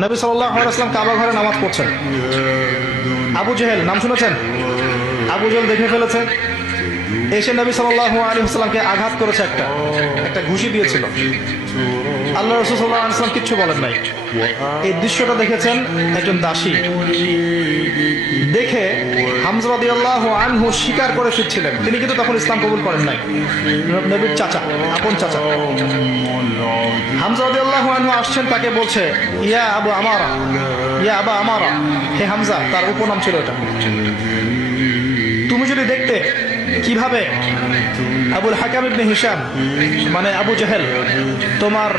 নবী সাল্লাল্লাহু আলাইহি ওয়াসাল্লাম কাবা ঘরে নামাজ পড়ছেন। আবু জেহেল নাম শুনেছেন? আবু জেহেল দেখে ফেলেছে, এসে নবী সাল্লাল্লাহু আলাইহি ওয়াসাল্লামকে আঘাত করেছে, একটা ঘুষি দিয়েছিল। আল্লাহ রাসূল সাল্লাল্লাহু আলাইহি ওয়াসাল্লাম কিচ্ছু বলেন নাই। এই দৃশ্যটা দেখেছেন একজন দাসী, দেখে হামজা রাদিয়াল্লাহু আনহু স্বীকার করে ফিরছিলেন। তিনি কিন্তু তখন ইসলাম কবুল করেন নাই। নবীর চাচা, আপন চাচা হামজা রাদিয়াল্লাহু আনহু আসছেন, তাকে বলছে ইয়া আবু আমারা, ইয়া আবা আমারা, হে হামজা, তার উপনাম ছিল এটা। তুমি যদি দেখতে কিভাবে আবুল হাকাম ইবনে হিশাম মানে আবু জেহেল তোমার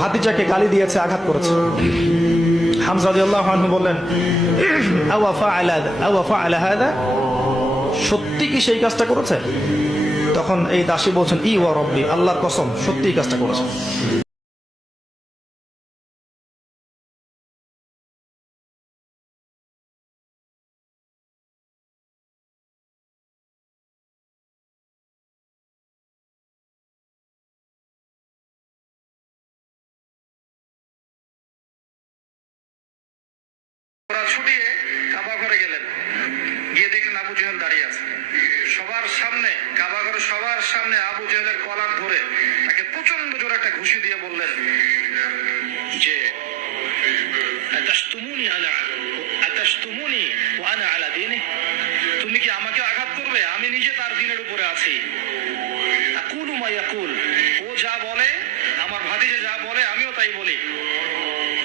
ভাতিজাকে গালি দিয়েছে, আঘাত করেছে। হামজা রাদিয়াল্লাহু আনহু বললেন আওয়া ফাআলা হাদা, সত্যি কি সেই কাজটা করেছে? তখন এই দাসী বলছেন ই ওয়া রব্বি, আল্লাহর কসম, সত্যি কাজটা করেছে। ওরা ছুটিয়ে কাবা ঘরে গেলেন, গিয়ে দেখলেন আবু জেহেল দাঁড়িয়ে আছে সবার সামনে, কাবা ঘরে সবার সামনে আবু জেহেলের কলার ধরে তাকে প্রচন্ড জোরে একটা ঘুষি দিয়ে বললেন যে আতাশতুমুনি ওয়া আনা আলা দীনি, তুমি কি আমাকে আঘাত করবে? আমি নিজে তার দ্বীনের উপরে আছি। আকুলু মা ইয়াকুল, ও যা বলে, আমার ভাতিজা যা বলে আমিও তাই বলি।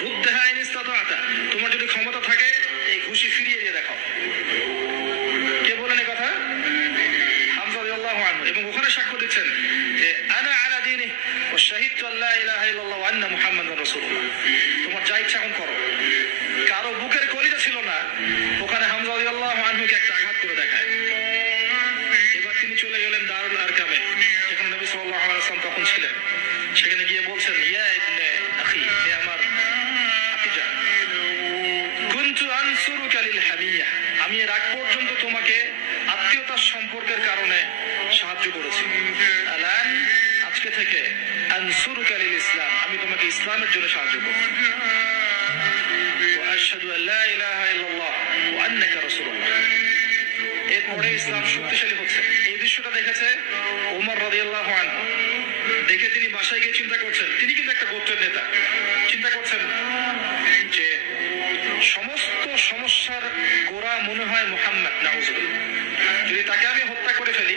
রুদ্দাহা ইন ইসতাতা'তা, তোমার যদি ক্ষমতা থাকে এই ঘুষি ফিরিয়ে দিয়ে দেখাও। কে বলেন এই কথা? হামজা রাদিয়াল্লাহু আনহু। এবং ওখানে সাক্ষ্য দিচ্ছেন যে আনা আলা দীনি ওয়া শাহিদতু আল্লা ইলাহা ইল্লাল্লাহ ওয়া আন্না মুহাম্মাদুর রাসূলুল্লাহ। তোমার যা ইচ্ছা এখন করো। কারো বুকের কলিজা ছিল না, ওখানে হামজা রাদিয়াল্লাহু আনহুকে একটা আঘাত করে দেখায়। এবার তিনি চলে গেলেন দারুল আরকামে, যেখানে নবী সাল্লাল্লাহু আলাইহি ওয়াসাল্লাম তখন ছিলেন। সেখানে গিয়ে বলছেন ইয়া ইবনে আখি, হে আমার ভাতিজা, কুনতু আনসুরুকা লিল হামিয়া, আমি এর আগ পর্যন্ত তোমাকে আত্মীয়তার সম্পর্কের কারণে সাহায্য করেছি। আলান, আজকে থেকে আনসুরুকা লিল ইসলাম, আমি তোমাকে ইসলামের জন্য সাহায্য করব। ওয়া আশহাদু আল্লা ইলাহা ইল্লাল্লাহ ওয়া আন্নাকা রাসূলুল্লাহ। এরপরে ইসলাম শক্তিশালী হচ্ছে। এই দৃশ্যটা দেখেছে ওমর রাদিয়াল্লাহু আনহু। দেখে তিনি বাসায় গিয়ে চিন্তা করছেন, তিনি কিন্তু একটা গোত্রের নেতা, চিন্তা করছেন যে সমস্ত সমস্যার গোড়া মনে হয় মুহাম্মদ, নাউজুবিল্লাহ, যদি তাকে আমি হত্যা করে ফেলি